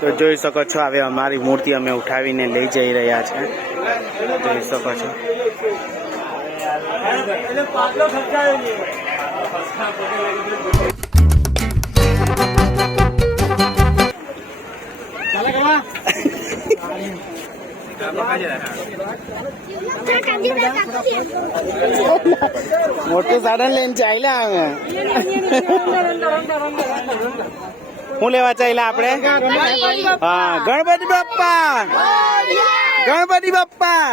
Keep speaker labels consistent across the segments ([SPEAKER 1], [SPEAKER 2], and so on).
[SPEAKER 1] તો જોઈ શકો છો હવે અમારી મૂર્તિ અમે ઉઠાવીને લઈ જઈ રહ્યા છે. જોઈ શકો છો. મોટું સાધન લઈને ચાલ્યા અમે. શું લેવા ચાલ્યા આપણે? હા ગણપતિ બાપ્પા. ગણપતિ બાપ્પા.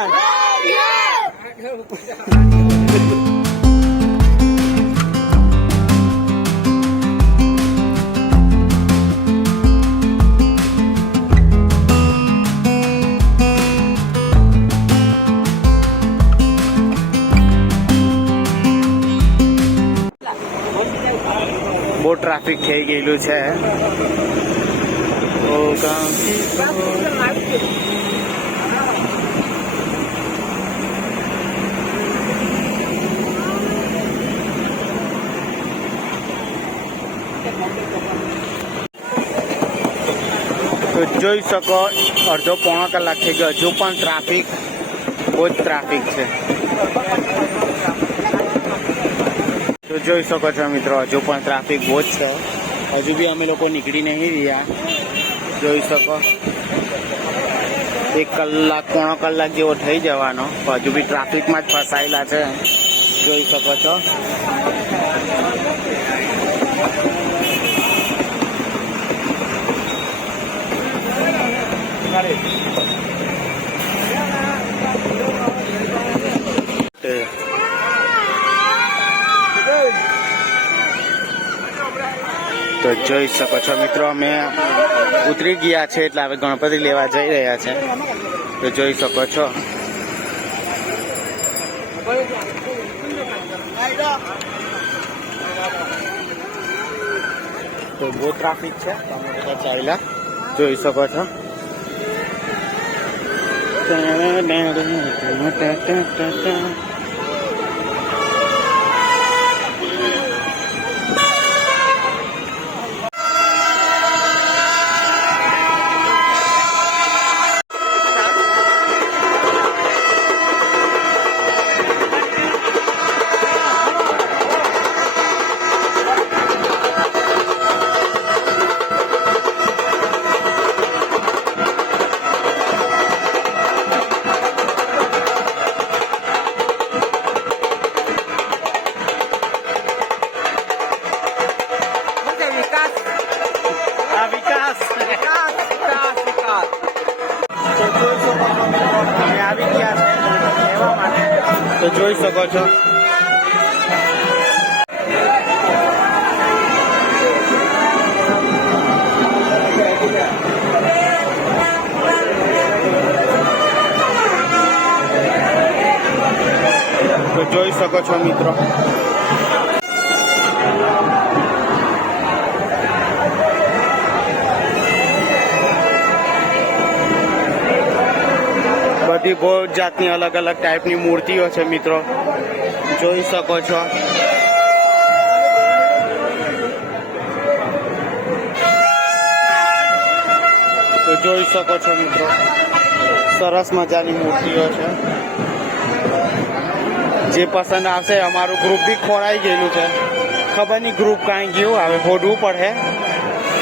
[SPEAKER 1] ટ્રાફિક થઈ ગયેલું છે. તો જોઈ શકો, અડધો પોણો કલાક થઈ ગયો. હજુ પણ ટ્રાફિક બહુ જ ટ્રાફિક છે. તો જોઈ શકો છો મિત્રો, હજુ પણ ટ્રાફિક બહુ જ છે. હજુ બી અમે લોકો નીકળી નહીં રહ્યા. જોઈ શકો. એક કલાક, પોણો કલાક જેવો થઈ જવાનો. હજુ બી ટ્રાફિકમાં જ ફસાયેલા છે. જોઈ શકો છો. તે તો જોઈ શકો છો મિત્રો, અમે ઉતરી ગયા છે એટલે હવે ગણપતિ લેવા જઈ રહ્યા છે. તો જોઈ શકો છો. તો બહુ ટ્રાફિક છે. તમે બધા જોઈ શકો છો. આ તો જોઈ શકો છો. જોઈ શકો છો મિત્રો. બધી બહુ જાતની અલગ અલગ ટાઈપની મૂર્તિઓ છે, મિત્રો. જોઈ શકો છો. તો જોઈ શકો છો, મિત્રો. સરસ મજાની મૂર્તિઓ છે. જે પસંદ આવશે, અમારું ગ્રુપ બી ખોરાઈ ગયેલું છે. ખબર નહીં ગ્રુપ કાંઈ ગયું, હવે હોડવું પડે.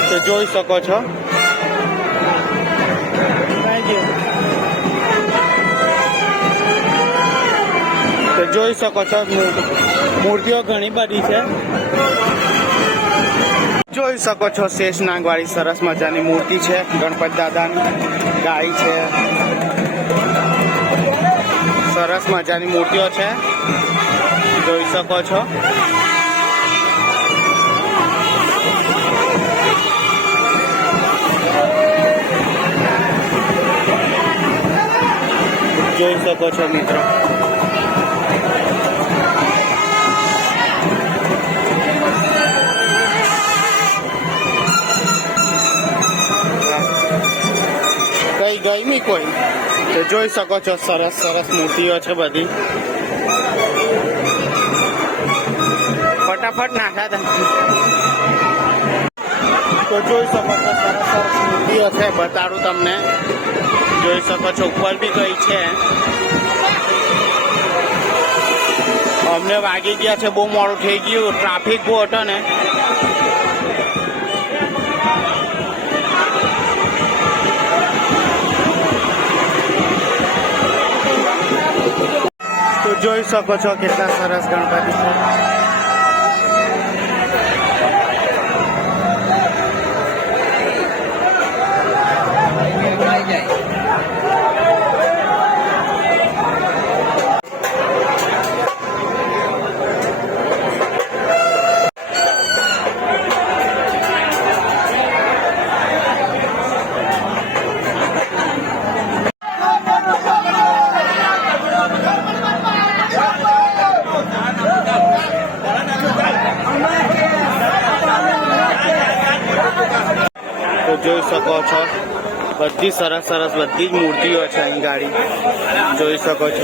[SPEAKER 1] તો જોઈ શકો છો. જોઈ શકો છો. મૂર્તિઓ ઘણી બધી છે. જોઈ શકો છો શેષ નાગવાળી સરસ મજાની મૂર્તિ છે. ગણપત દાદાની ગાય છે. સરસ મજાની મૂર્તિઓ છે. જોઈ શકો છો. જોઈ શકો છો મિત્રો. કઈ. તો જોઈ શકો છો, સરસ સરસ મૂર્તિઓ છે બધી. ફટાફટ નાખા તો જોઈ શકો છો, સરસ સરસ મૂર્તિઓ છે, બતાડું તમને. જોઈ શકો છો, ઉપર બી કઈ છે. અમને વાગી ગયા છે, બહુ મોડું થઈ ગયું. ટ્રાફિક બહુ હતો ને. જોઈ શકો છો કેટલા સરસ ગણપતિ છે. જોઈ શકો છો. બધી સરસ સરસ બધી જ મૂર્તિઓ છે અહીં ગાડી. જોઈ શકો છો.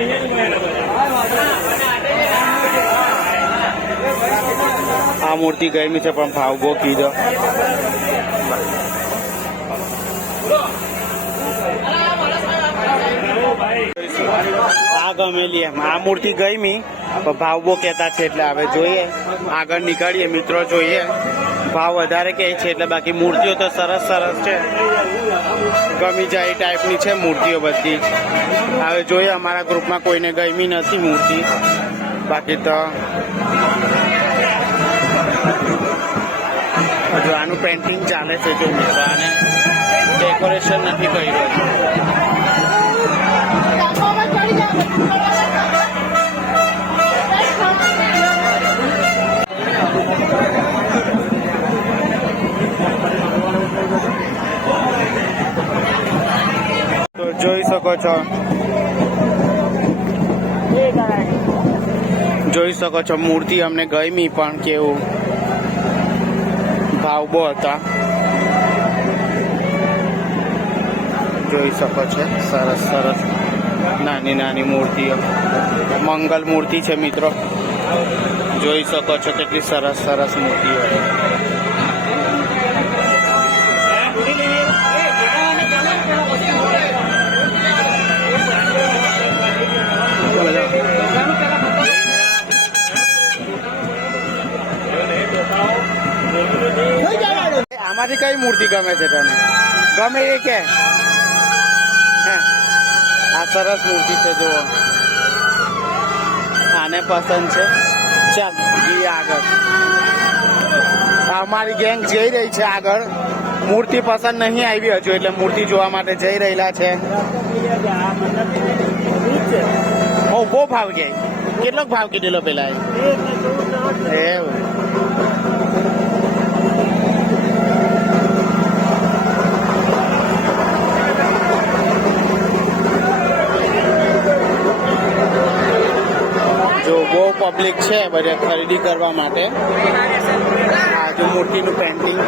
[SPEAKER 1] આ મૂર્તિ ગરમી છે, પણ ભાવ બહુ કીધો. આ ગમેલી એમ. આ મૂર્તિ ગમી, પણ ભાવ બહુ કહેતા છે, એટલે હવે જોઈએ. આગળ નીકળીએ, મિત્રો, જોઈએ. ભાવ વધારે કહે છે, એટલે બાકી મૂર્તિઓ તો સરસ સરસ છે. ગમી જાય એ ટાઈપની છે મૂર્તિઓ બધી. હવે જોઈએ અમારા ગ્રુપમાં કોઈને ગમી નથી મૂર્તિ. બાકી તો હજુ આનું પેન્ટિંગ ચાલે છે જો મિત્રો, આને ડેકોરેશન નથી કર્યું જોઈ શકો છો. જોઈ શકો છો, મૂર્તિ અમને ગમી પણ કેવું. ભાવ બહુ હતા. જોઈ શકો છો, સરસ સરસ. નાની નાની મૂર્તિઓ. મંગલ મૂર્તિ છે મિત્રો. જોઈ શકો છો કેટલી સરસ સરસ મૂર્તિઓ આમાંથી કઈ મૂર્તિ ગમે છે તને? ગમે એ કે? આ સરસ મૂર્તિ છે જુઓ. આને પસંદ છે. ચાલ જઈએ આગળ. અમારી ગેંગ જઈ રહી છે આગળ. મૂર્તિ પસંદ નહીં આવી હજુ એટલે મૂર્તિ જોવા માટે જઈ રહેલા છે. બહુ ભાવ ગઈ કેટલો ભાવ કીધેલો પેલા એવું. જો બહુ પબ્લિક છે બધે ખરીદી કરવા માટે. આ જો મૂર્તિનું પેન્ટિંગ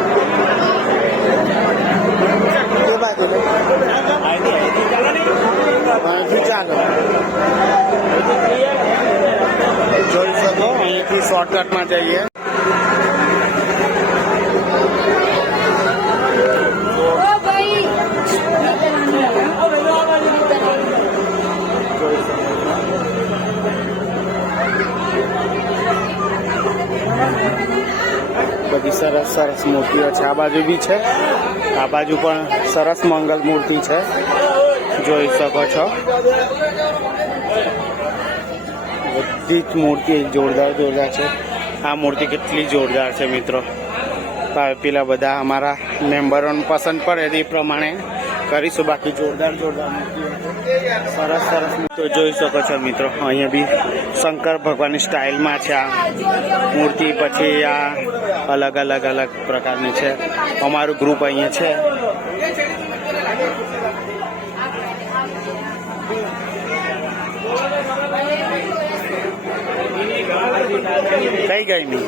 [SPEAKER 2] બાજુ ચાલો. જોઈ શકો અહીંથી શોર્ટકટમાં જઈએ. સરસ સરસ મૂર્તિઓ છે. આ બાજુ બી છે. આ બાજુ પણ સરસ મંગલ મૂર્તિ છે. જોઈ શકો છો. બધી જ મૂર્તિ જોરદાર જોરદાર છે. આ મૂર્તિ કેટલી જોરદાર છે મિત્રો. પેલા બધા અમારા મેમ્બરોને પસંદ પડે એ પ્રમાણે કરીશું. બાકી જોરદાર જોરદાર મૂર્તિઓ. સરસ સરસ. તો જોઈ શકો છો મિત્રો, અહીંયા બી શંકર ભગવાનની સ્ટાઇલમાં છે આ મૂર્તિ, પછી આ અલગ અલગ અલગ પ્રકારની છે. અમારું ગ્રુપ અહીંયા છે. કઈ ગઈ ની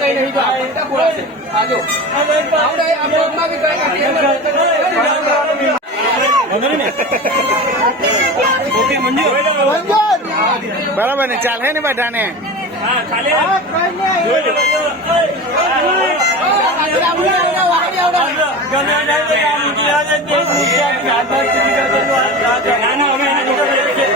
[SPEAKER 2] બરાબર ને ચાલે ને બધાને?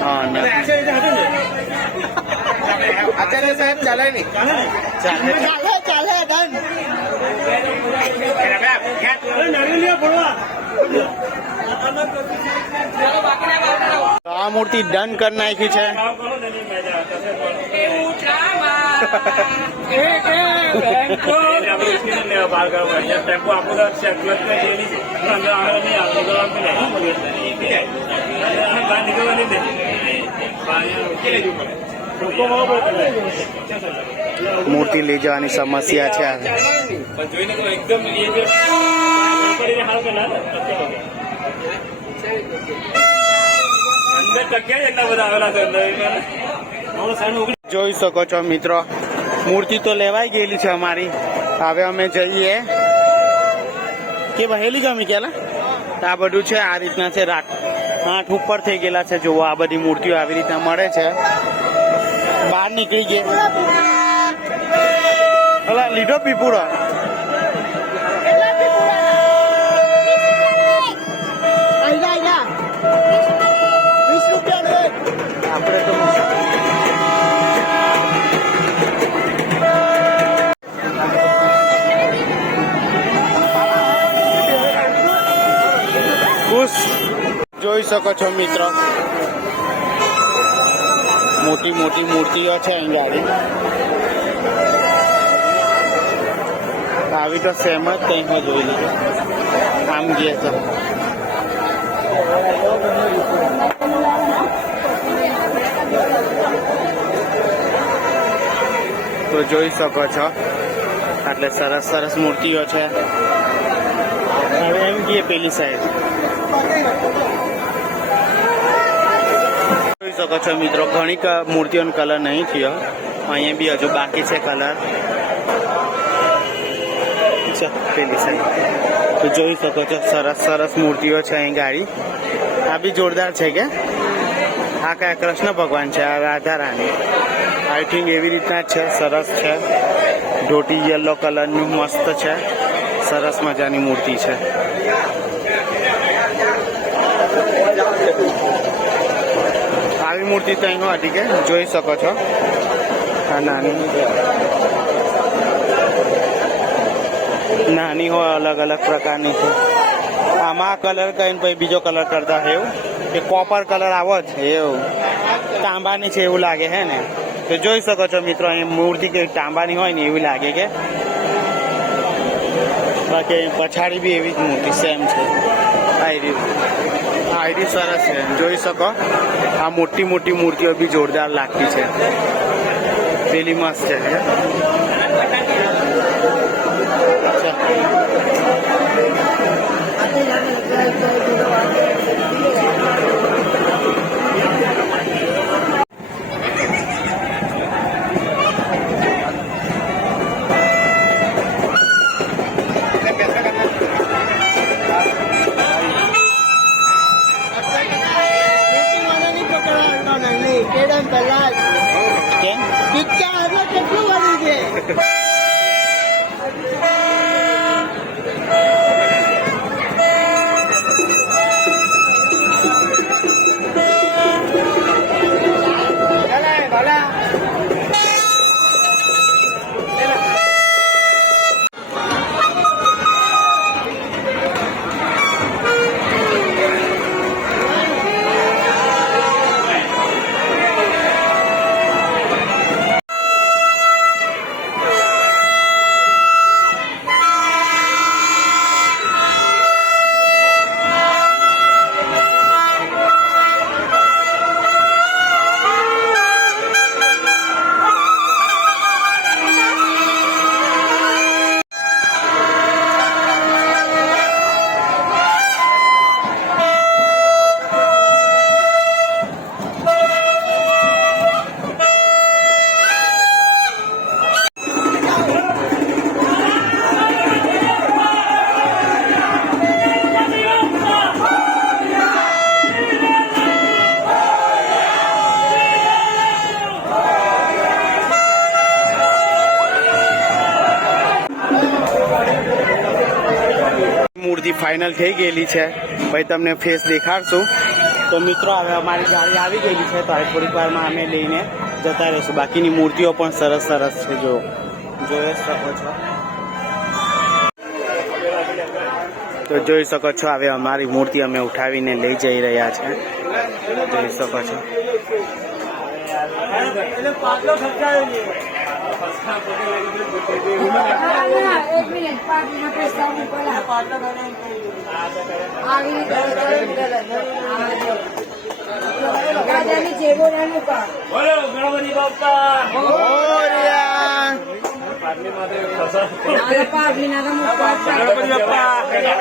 [SPEAKER 2] હા ને.
[SPEAKER 1] આચાર્ય સાહેબ ચાલે નહીં.
[SPEAKER 2] ચાલે
[SPEAKER 1] ચાલે. ચાલે ડન.
[SPEAKER 2] આ મૂર્તિ ડન કરી નાખી છે. મૂર્તિ લઈ જવાની સમસ્યા છે આ.
[SPEAKER 3] જોઈને તો એકદમ એ જે કરીને હાલ કે ના અંદર ટક્યા એટલા બધા આવેલા છે અંદર
[SPEAKER 2] જોઈ શકો છો મિત્રો. મૂર્તિ તો લેવાઈ ગયેલી છે અમારી. હવે અમે જઈએ. કે વહેલી ગમી તો આ બધું છે, આ રીતના છે રાત આઠ ઉપર થઈ ગયેલા છે જોવો આ બધી મૂર્તિઓ આવી રીતના મળે છે. બહાર નીકળી ગઈ લીધો પીપુડો. જોઈ શકો છો મિત્રો. મોટી મોટી મૂર્તિઓ છે અહીં ગાડી.
[SPEAKER 1] આવી તો સેમ જ હું જોઈ લીધું. આમ ગયા છે. તો જોઈ શકો છો. એટલે સરસ સરસ મૂર્તિઓ છે. હવે એમ ગઈએ પેલી સાઈડ શકો છો મિત્રો. ઘણી મૂર્તિઓનો કલર નહીં થયો. અહીંયા બી હજુ બાકી છે કલર પેલી સાઈડ તો જોઈ શકો છો, સરસ સરસ મૂર્તિઓ છે અહીં ગાડી. આ બી જોરદાર છે કે? આ કયા કૃષ્ણ ભગવાન છે, આ રાધા રાણી. આઈ થિંક એવી રીતના છે, સરસ છે. ધોટી યલો કલરનું મસ્ત છે. સરસ મજાની મૂર્તિ છે. આવી મૂર્તિ તો અહીં હતી કે જોઈ શકો છો. આ નાની. નાની હોય અલગ અલગ પ્રકારની છે. આમાં કલર કરીને પછી બીજો કલર કરતા હોય એવું. કે કોપર કલર આવો છે એવું. તાંબાની છે એવું લાગે હે ને. તો જોઈ શકો છો મિત્રો, અહીં મૂર્તિ કે તાંબાની હોય ને એવી લાગે કે. બાકી પછાડી બી એવી જ મૂર્તિ સેમ છે. આયરી આયરી સરસ છે. જોઈ શકો. આ મોટી મોટી મૂર્તિઓ બી જોરદાર લાગતી છે. પેલી મસ્ત છે. ફાઇનલ થઈ ગયેલી છે. ભાઈ, તમને ફેસ દેખાડશું. તો મિત્રો, હવે અમારી ગાડી આવી ગયેલી છે, તો હવે થોડીક વારમાં અમે લઈને જતા રહીશું. બાકીની મૂર્તિઓ પણ સરસ સરસ છે, જો. જોઈ શકો છો. તો જોઈ શકો છો, હવે અમારી મૂર્તિ અમે ઉઠાવીને લઈ જઈ રહ્યા છે. જોઈ શકો છો.
[SPEAKER 4] એક મિનિટ. આવી રાજાની જેવો કામ
[SPEAKER 2] બોલો ગણપતિ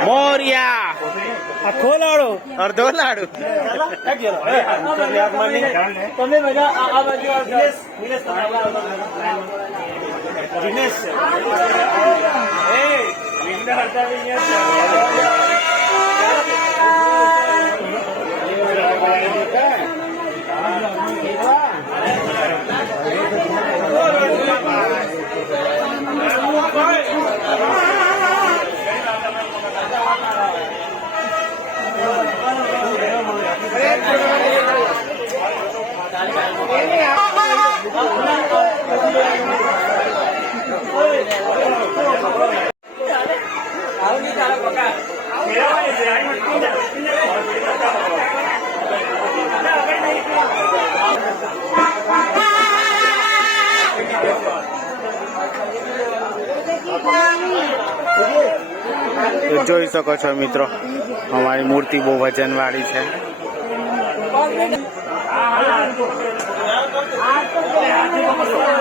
[SPEAKER 1] મોરયા! અડધો લાડુ.
[SPEAKER 2] તમે બધા આ બાજુ દિનેશ એ હટાવી
[SPEAKER 1] તો જોઈ શકો છો મિત્રો અમારી મૂર્તિ બહુ વજનવાળી છે.
[SPEAKER 2] કોઈ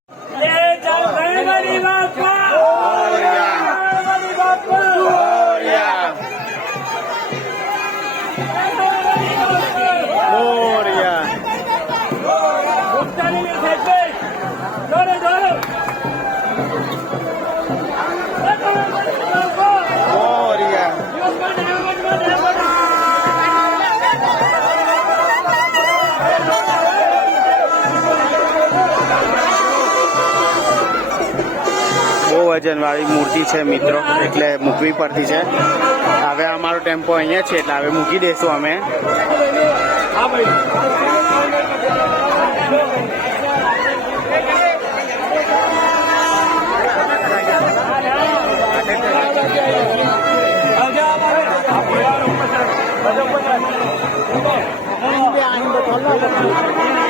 [SPEAKER 1] વજનવાળી મૂર્તિ છે મિત્રો, એટલે મૂકવી પડતી છે. હવે અમારો ટેમ્પો અહીંયા છે, એટલે હવે મૂકી દઈશું અમે. મોરિયા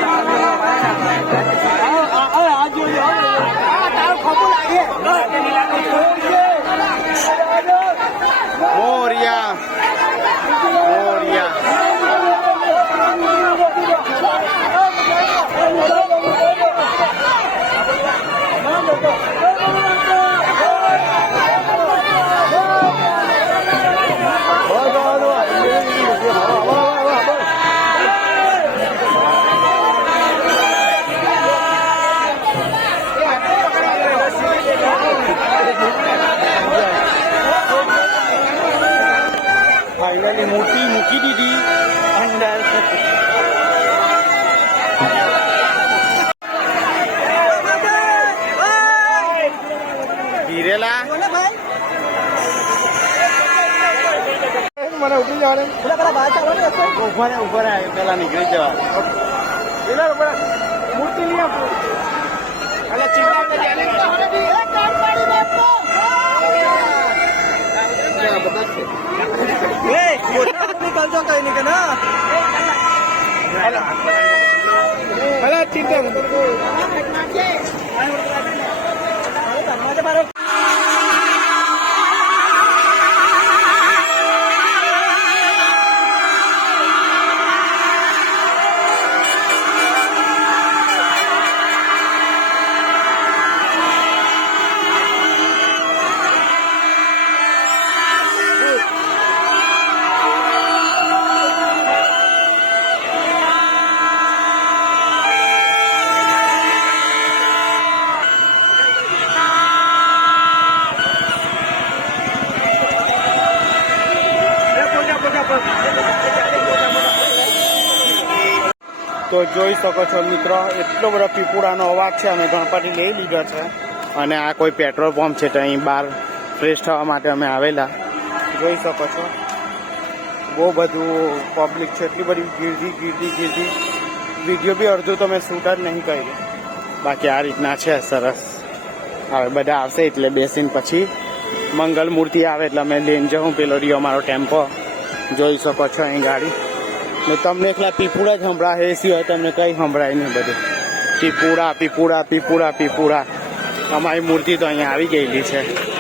[SPEAKER 1] એ મૂર્તિ મૂકી દીધી અંદર ગીરેલા
[SPEAKER 5] મને ઉતરી જવા
[SPEAKER 1] દે ને ઊભા રહ્યા ઊભા રહ્યા પેલા નીકળી જવા.
[SPEAKER 5] મૂર્તિ નહીં આપણું ચિંતા કરી નીકળજો કઈ નીકળે અલા ચિંતા
[SPEAKER 1] શકો છો મિત્રો. એટલો બધો પીપુડાનો અવાજ છે અમે ગણપતિ લઈ લીધો છે. અને આ કોઈ પેટ્રોલ પંપ છે તો અહીં બહાર ફ્રેશ થવા માટે અમે આવેલા. જોઈ શકો છો. બહુ બધું પબ્લિક છે એટલી બધી ગીરદી ગીરદી ગીરદી. વીડિયો બી અડધું તો મેં શૂટ જ નહીં કર્યું બાકી આ રીતના છે સરસ. હવે બધા આવશે એટલે બેસીને પછી મંગલ મૂર્તિ આવે એટલે અમે લઈને જાઉં પેલો રહ્યો અમારો ટેમ્પો. જોઈ શકો છો અહીં ગાડી. ને તમને એકલા પીપુડા જ સંભળાય એ સિવાય તમને કઈ સંભળાય નહીં બધું. પીપુડા પીપુડા પીપુડા પીપુડા. અમારી મૂર્તિ તો અહીંયા આવી ગયેલી છે.